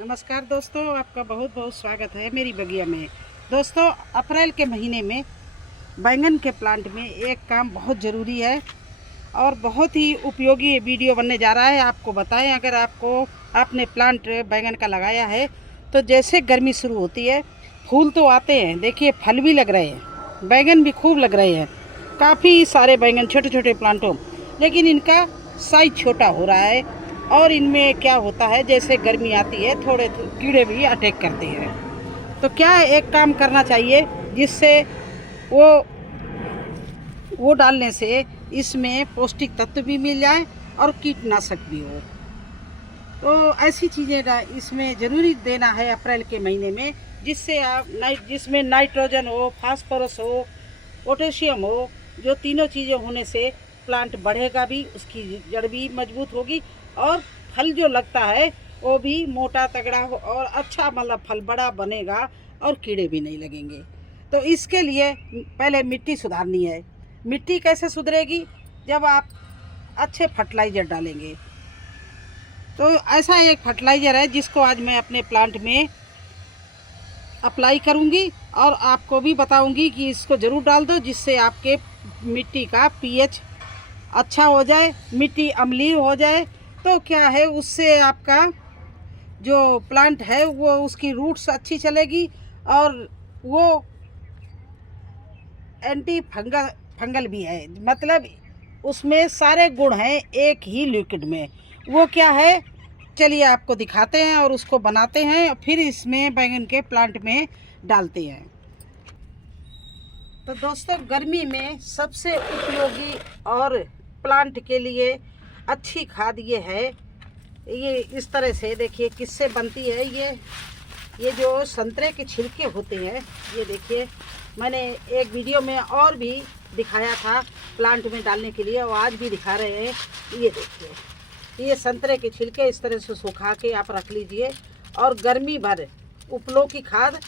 नमस्कार दोस्तों, आपका बहुत बहुत स्वागत है मेरी बगिया में। दोस्तों, अप्रैल के महीने में बैंगन के प्लांट में एक काम बहुत ज़रूरी है और बहुत ही उपयोगी वीडियो बनने जा रहा है। आपको बताएं, अगर आपने प्लांट बैंगन का लगाया है तो जैसे गर्मी शुरू होती है फूल तो आते हैं, देखिए फल भी लग रहे हैं, बैंगन भी खूब लग रहे हैं, काफ़ी सारे बैंगन छोटे छोटे प्लांटों, लेकिन इनका साइज छोटा हो रहा है। और इनमें क्या होता है, जैसे गर्मी आती है थोड़े कीड़े भी अटैक करते हैं। तो क्या एक काम करना चाहिए जिससे वो वो डालने से इसमें पौष्टिक तत्व भी मिल जाए और कीटनाशक भी हो। तो ऐसी चीज़ें इसमें ज़रूरी देना है अप्रैल के महीने में, जिससे जिसमें नाइट्रोजन हो, फास्फोरस हो, पोटेशियम हो, जो तीनों चीज़ें होने से प्लांट बढ़ेगा भी, उसकी जड़ भी मजबूत होगी और फल जो लगता है वो भी मोटा तगड़ा हो और अच्छा, मतलब फल बड़ा बनेगा और कीड़े भी नहीं लगेंगे। तो इसके लिए पहले मिट्टी सुधारनी है। मिट्टी कैसे सुधरेगी? जब आप अच्छे फर्टिलाइज़र डालेंगे। तो ऐसा एक फर्टिलाइज़र है जिसको आज मैं अपने प्लांट में अप्लाई करूंगी और आपको भी बताऊंगी कि इसको ज़रूर डाल दो, जिससे आपके मिट्टी का पीएच अच्छा हो जाए, मिट्टी अम्लीय हो जाए। तो क्या है, उससे आपका जो प्लांट है वो उसकी रूट्स अच्छी चलेगी और वो एंटी फंगल भी है, मतलब उसमें सारे गुण हैं एक ही लिक्विड में। वो क्या है, चलिए आपको दिखाते हैं और उसको बनाते हैं, फिर इसमें बैंगन के प्लांट में डालते हैं। तो दोस्तों, गर्मी में सबसे उपयोगी और प्लांट के लिए अच्छी खाद ये है। ये इस तरह से देखिए किससे बनती है। ये जो संतरे के छिलके होते हैं, ये देखिए मैंने एक वीडियो में और भी दिखाया था प्लांट में डालने के लिए, और आज भी दिखा रहे हैं। ये देखिए, ये संतरे के छिलके इस तरह से सुखा के आप रख लीजिए और गर्मी भर उपलों की खाद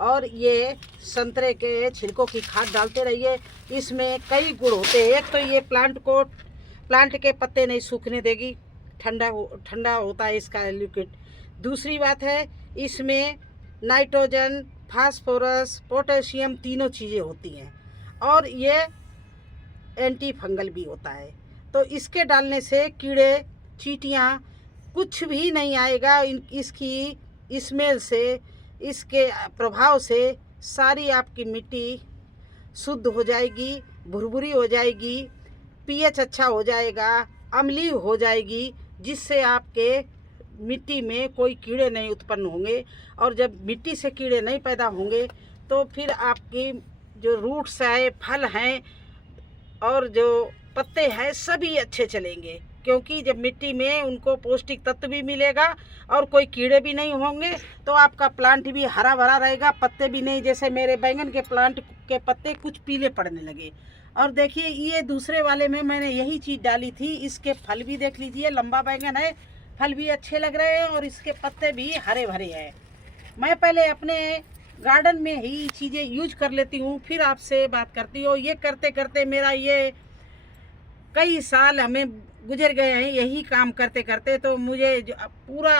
और ये संतरे के छिलकों की खाद डालते रहिए। इसमें कई गुण होते हैं। एक तो ये प्लांट के पत्ते नहीं सूखने देगी, ठंडा होता है इसका लिक्विड। दूसरी बात है, इसमें नाइट्रोजन, फास्फोरस, पोटेशियम तीनों चीज़ें होती हैं और ये एंटी फंगल भी होता है। तो इसके डालने से कीड़े, चींटियाँ कुछ भी नहीं आएगा। इसकी स्मेल से, इसके प्रभाव से सारी आपकी मिट्टी शुद्ध हो जाएगी, भुरभुरी हो जाएगी, पीएच अच्छा हो जाएगा, अम्लीय हो जाएगी, जिससे आपके मिट्टी में कोई कीड़े नहीं उत्पन्न होंगे। और जब मिट्टी से कीड़े नहीं पैदा होंगे तो फिर आपकी जो रूट्स है, फल हैं और जो पत्ते हैं सभी अच्छे चलेंगे, क्योंकि जब मिट्टी में उनको पौष्टिक तत्व भी मिलेगा और कोई कीड़े भी नहीं होंगे तो आपका प्लांट भी हरा भरा रहेगा। पत्ते भी नहीं, जैसे मेरे बैंगन के प्लांट के पत्ते कुछ पीले पड़ने लगे। और देखिए, ये दूसरे वाले में मैंने यही चीज़ डाली थी। इसके फल भी देख लीजिए, लंबा बैंगन है, फल भी अच्छे लग रहे हैं और इसके पत्ते भी हरे भरे हैं। मैं पहले अपने गार्डन में ही चीज़ें यूज कर लेती हूँ, फिर आपसे बात करती हूँ। ये करते करते मेरा ये कई साल हमें गुजर गए हैं यही काम करते करते। तो मुझे जो पूरा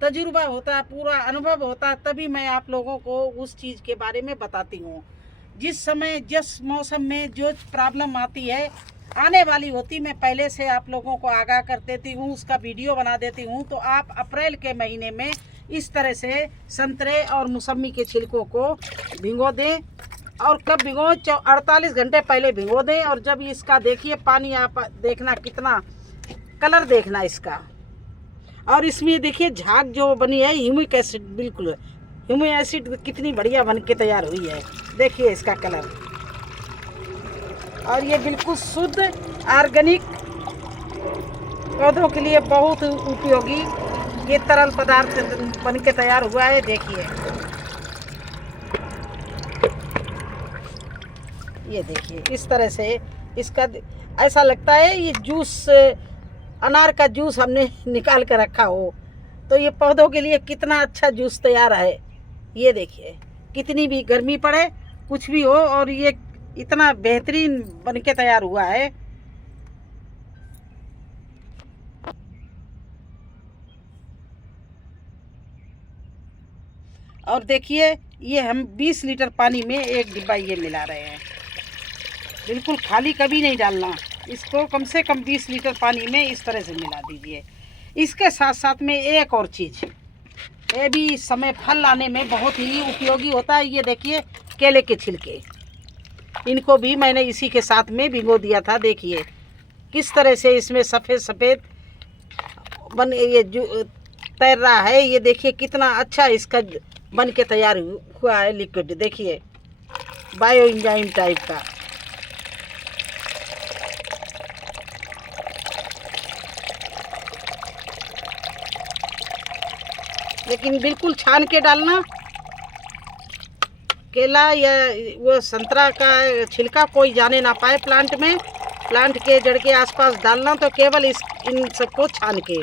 तजुर्बा होता, पूरा अनुभव होता, तभी मैं आप लोगों को उस चीज़ के बारे में बताती हूँ। जिस समय जिस मौसम में जो प्रॉब्लम आती है, आने वाली होती, मैं पहले से आप लोगों को आगाह कर देती हूँ, उसका वीडियो बना देती हूँ। तो आप अप्रैल के महीने में इस तरह से संतरे और मौसमी के छिलकों को भिगो दें। और कब भिगो? 48 घंटे पहले भिगो दें। और जब इसका देखिए पानी, आप देखना कितना कलर देखना इसका। और इसमें देखिए झाग जो बनी है, ह्यूमिक एसिड, बिल्कुल ह्यूमिक एसिड कितनी बढ़िया बन के तैयार हुई है, देखिए इसका कलर। और ये बिल्कुल शुद्ध ऑर्गेनिक, पौधों के लिए बहुत उपयोगी ये तरल पदार्थ बन के तैयार हुआ है। देखिए, ये देखिए इस तरह से इसका ऐसा लगता है ये जूस, अनार का जूस हमने निकाल कर रखा हो। तो ये पौधों के लिए कितना अच्छा जूस तैयार है। ये देखिए, कितनी भी गर्मी पड़े, कुछ भी हो, और ये इतना बेहतरीन बन के तैयार हुआ है। और देखिए ये हम 20 लीटर पानी में एक डिब्बा ये मिला रहे हैं। बिल्कुल खाली कभी नहीं डालना, इसको कम से कम 20 लीटर पानी में इस तरह से मिला दीजिए। इसके साथ साथ में एक और चीज़, ये भी इस समय फल लाने में बहुत ही उपयोगी होता है। ये देखिए केले के छिलके, इनको भी मैंने इसी के साथ में भिगो दिया था। देखिए किस तरह से इसमें सफ़ेद सफ़ेद बन ये जो तैर रहा है। ये देखिए कितना अच्छा इसका बन के तैयार हुआ है लिक्विड। देखिए बायो एंजाइम टाइप का। लेकिन बिल्कुल छान के डालना। केला या वो संतरा का छिलका कोई जाने ना पाए प्लांट में। प्लांट के जड़ के आसपास डालना, तो केवल इन सबको छान के।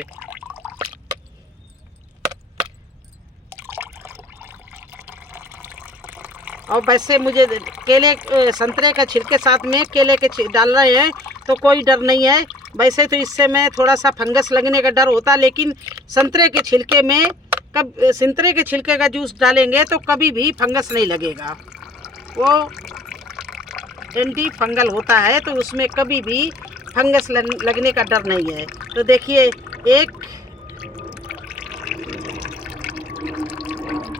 और वैसे मुझे केले संतरे का छिलके साथ में केले के डाल रहे हैं तो कोई डर नहीं है। वैसे तो इससे मैं थोड़ा सा फंगस लगने का डर होता, लेकिन संतरे के छिलके में संतरे के छिलके का जूस डालेंगे तो कभी भी फंगस नहीं लगेगा। वो एंटी फंगल होता है, तो उसमें कभी भी फंगस लगने का डर नहीं है। तो देखिए एक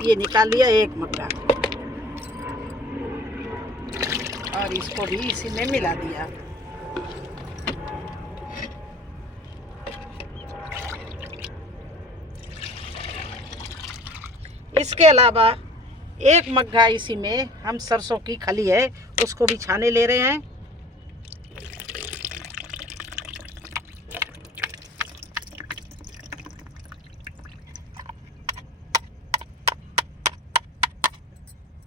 ये निकाल लिया एक मग्गा, और इसको भी इसी में मिला दिया। इसके अलावा एक मग्गा इसी में हम सरसों की खली है उसको भी छाने ले रहे हैं।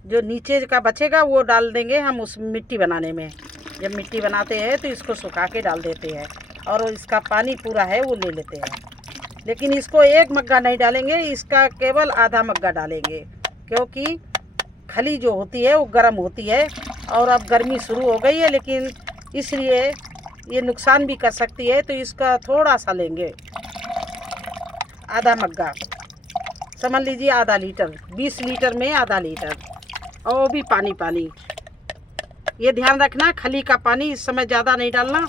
जो नीचे का बचेगा वो डाल देंगे हम उस मिट्टी बनाने में। जब मिट्टी बनाते हैं तो इसको सुखा के डाल देते हैं, और इसका पानी पूरा है वो ले लेते हैं। लेकिन इसको एक मग्गा नहीं डालेंगे, इसका केवल आधा मग्गा डालेंगे, क्योंकि खली जो होती है वो गर्म होती है, और अब गर्मी शुरू हो गई है, लेकिन इसलिए ये नुकसान भी कर सकती है। तो इसका थोड़ा सा लेंगे, आधा मग्गा, समझ लीजिए आधा लीटर। 20 लीटर में आधा लीटर, और वो भी पानी पानी। ये ध्यान रखना खली का पानी इस समय ज़्यादा नहीं डालना।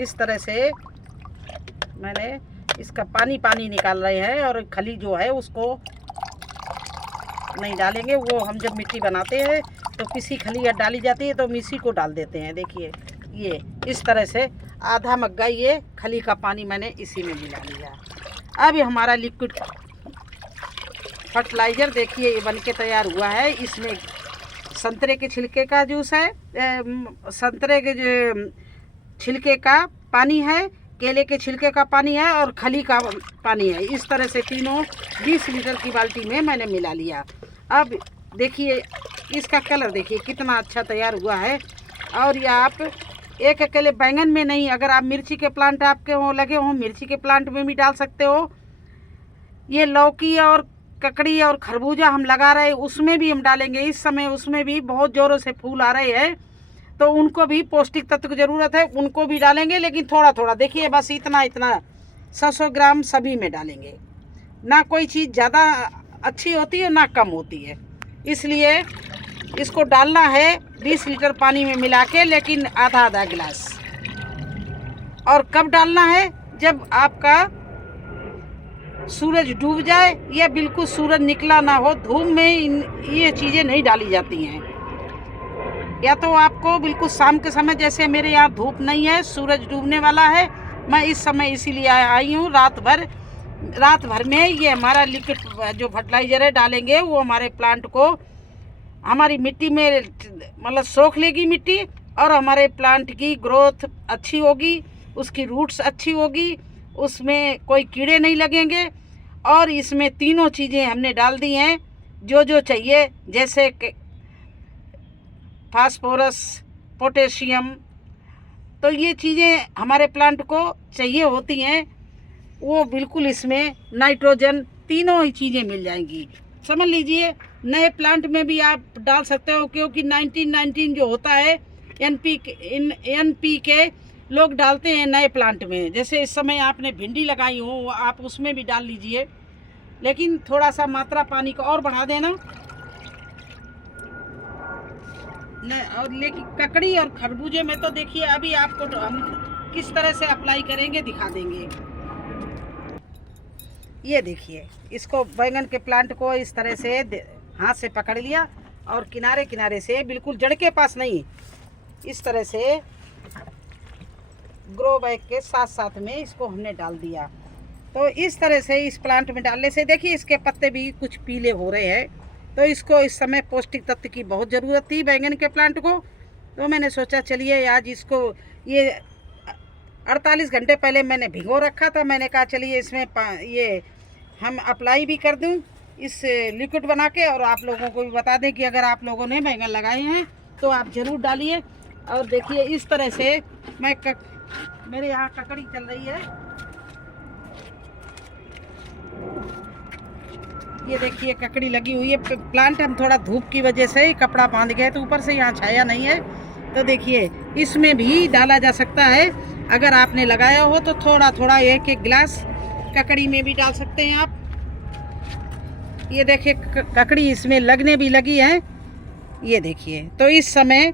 इस तरह से मैंने इसका पानी पानी निकाल रहे हैं, और खली जो है उसको नहीं डालेंगे। वो हम जब मिट्टी बनाते हैं तो पिसी खली डाली जाती है तो हम इसी को डाल देते हैं। देखिए ये इस तरह से आधा मग्गा ये खली का पानी मैंने इसी में मिला लिया। अब ये हमारा लिक्विड फर्टिलाइज़र देखिए ये बन के तैयार हुआ है। इसमें संतरे के छिलके का जूस है, संतरे के जो छिलके का पानी है, केले के छिलके का पानी है, और खली का पानी है। इस तरह से तीनों 20 लीटर की बाल्टी में मैंने मिला लिया। अब देखिए इसका कलर देखिए कितना अच्छा तैयार हुआ है। और ये आप एक अकेले बैंगन में नहीं, अगर आप मिर्ची के प्लांट आपके हों लगे हों, मिर्ची के प्लांट में भी डाल सकते हो। ये लौकी और ककड़ी और खरबूजा हम लगा रहे हैं उसमें भी हम डालेंगे। इस समय उसमें भी बहुत ज़ोरों से फूल आ रहे हैं, तो उनको भी पौष्टिक तत्व की ज़रूरत है, उनको भी डालेंगे, लेकिन थोड़ा थोड़ा। देखिए बस इतना 100 ग्राम सभी में डालेंगे। ना कोई चीज़ ज़्यादा अच्छी होती है ना कम होती है, इसलिए इसको डालना है 20 लीटर पानी में मिला के, लेकिन आधा आधा गिलास। और कब डालना है? जब आपका सूरज डूब जाए या बिल्कुल सूरज निकला ना हो। धूप में ये चीज़ें नहीं डाली जाती हैं। या तो आपको बिल्कुल शाम के समय, जैसे मेरे यहाँ धूप नहीं है, सूरज डूबने वाला है, मैं इस समय इसीलिए आई हूँ। रात भर में ये हमारा लिक्विड जो फर्टिलाइज़र है डालेंगे, वो हमारे प्लांट को हमारी मिट्टी में मतलब सोख लेगी मिट्टी, और हमारे प्लांट की ग्रोथ अच्छी होगी, उसकी रूट्स अच्छी होगी, उसमें कोई कीड़े नहीं लगेंगे। और इसमें तीनों चीज़ें हमने डाल दी हैं जो जो चाहिए, जैसे फास्फोरस, पोटेशियम। तो ये चीज़ें हमारे प्लांट को चाहिए होती हैं, वो बिल्कुल इसमें नाइट्रोजन तीनों ही चीज़ें मिल जाएंगी। समझ लीजिए नए प्लांट में भी आप डाल सकते हो, क्योंकि 19 जो होता है NPK लोग डालते हैं नए प्लांट में। जैसे इस समय आपने भिंडी लगाई हो, आप उसमें भी डाल लीजिए, लेकिन थोड़ा सा मात्रा पानी का और बढ़ा देना। और लेकिन ककड़ी और खरबूजे में तो देखिए अभी आपको हम किस तरह से अप्लाई करेंगे दिखा देंगे। ये देखिए, इसको बैंगन के प्लांट को इस तरह से हाथ से पकड़ लिया और किनारे किनारे से, बिल्कुल जड़ के पास नहीं, इस तरह से ग्रो बैग के साथ साथ में इसको हमने डाल दिया। तो इस तरह से इस प्लांट में डालने से देखिए इसके पत्ते भी कुछ पीले हो रहे हैं। तो इसको इस समय पौष्टिक तत्व की बहुत ज़रूरत थी बैंगन के प्लांट को। तो मैंने सोचा चलिए आज इसको, ये 48 घंटे पहले मैंने भिगो रखा था। मैंने कहा चलिए इसमें ये हम अप्लाई भी कर दूं इस लिक्विड बना के, और आप लोगों को भी बता दें कि अगर आप लोगों ने बैंगन लगाए हैं तो आप ज़रूर डालिए। और देखिए इस तरह से मेरे यहाँ ककड़ी चल रही है। ये देखिए ककड़ी लगी हुई है। प्लांट हम थोड़ा धूप की वजह से कपड़ा बांध गए तो ऊपर से यहाँ छाया नहीं है। तो देखिए इसमें भी डाला जा सकता है। अगर आपने लगाया हो तो थोड़ा थोड़ा एक एक गिलास ककड़ी में भी डाल सकते हैं आप। ये देखिए ककड़ी इसमें लगने भी लगी है। ये देखिए, तो इस समय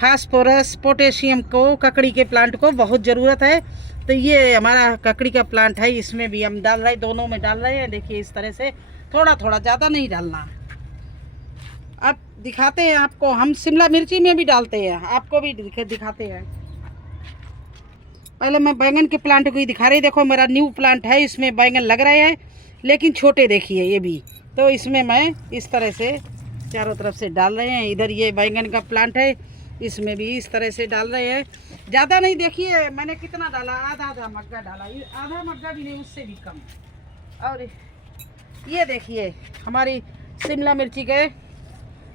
फास्फोरस पोटेशियम को ककड़ी के प्लांट को बहुत ज़रूरत है। तो ये हमारा ककड़ी का प्लांट है, इसमें भी हम डाल रहे हैं, दोनों में डाल रहे हैं। देखिए इस तरह से थोड़ा थोड़ा, ज़्यादा नहीं डालना। अब दिखाते हैं आपको, हम शिमला मिर्ची में भी डालते हैं, आपको भी दिखाते हैं। पहले मैं बैंगन के प्लांट को ही दिखा रही। देखो मेरा न्यू प्लांट है, इसमें बैंगन लग रहे हैं लेकिन छोटे, देखिए ये भी। तो इसमें मैं इस तरह से चारों तरफ से डाल रहे हैं। इधर ये बैंगन का प्लांट है, इसमें भी इस तरह से डाल रहे हैं। ज़्यादा नहीं, देखिए मैंने कितना डाला, आधा मग्गा डाला, आधा मग्गा भी नहीं, उससे भी कम। और ये देखिए हमारी शिमला मिर्ची के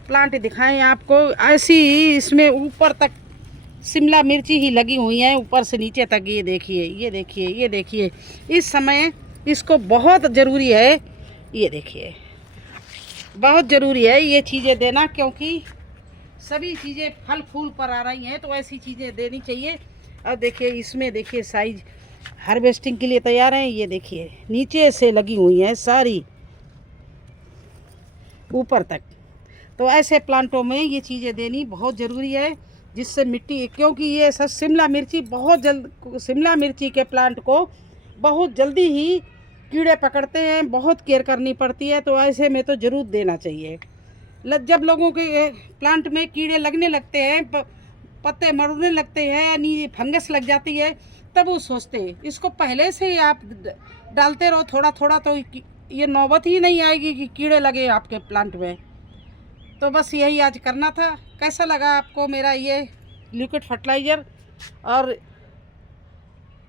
प्लांट दिखाएं आपको। ऐसी इसमें ऊपर तक शिमला मिर्ची ही लगी हुई हैं, ऊपर से नीचे तक। ये देखिए, ये देखिए, ये देखिए, इस समय इसको बहुत ज़रूरी है। ये देखिए बहुत ज़रूरी है ये चीज़ें देना, क्योंकि सभी चीज़ें फल फूल पर आ रही हैं, तो ऐसी चीज़ें देनी चाहिए। अब देखिए इसमें देखिए साइज हार्वेस्टिंग के लिए तैयार हैं। ये देखिए नीचे से लगी हुई हैं सारी ऊपर तक। तो ऐसे प्लांटों में ये चीज़ें देनी बहुत ज़रूरी है, जिससे मिट्टी, क्योंकि ये सब शिमला मिर्ची के प्लांट को बहुत जल्दी ही कीड़े पकड़ते हैं, बहुत केयर करनी पड़ती है। तो ऐसे में तो ज़रूर देना चाहिए। जब लोगों के प्लांट में कीड़े लगने लगते हैं, पत्ते मरने लगते हैं, यानी फंगस लग जाती है, तब वो सोचते हैं इसको पहले से ही आप डालते रहो थोड़ा थोड़ा, तो ये नौबत ही नहीं आएगी कि कीड़े लगे आपके प्लांट में। तो बस यही आज करना था। कैसा लगा आपको मेरा ये लिक्विड फर्टिलाइज़र और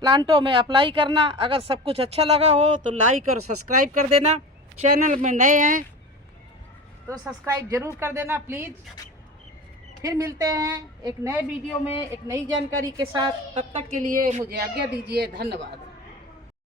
प्लांटों में अप्लाई करना? अगर सब कुछ अच्छा लगा हो तो लाइक और सब्सक्राइब कर देना। चैनल में नए हैं तो सब्सक्राइब ज़रूर कर देना प्लीज़। फिर मिलते हैं एक नए वीडियो में एक नई जानकारी के साथ। तब तक के लिए मुझे आज्ञा दीजिए। धन्यवाद।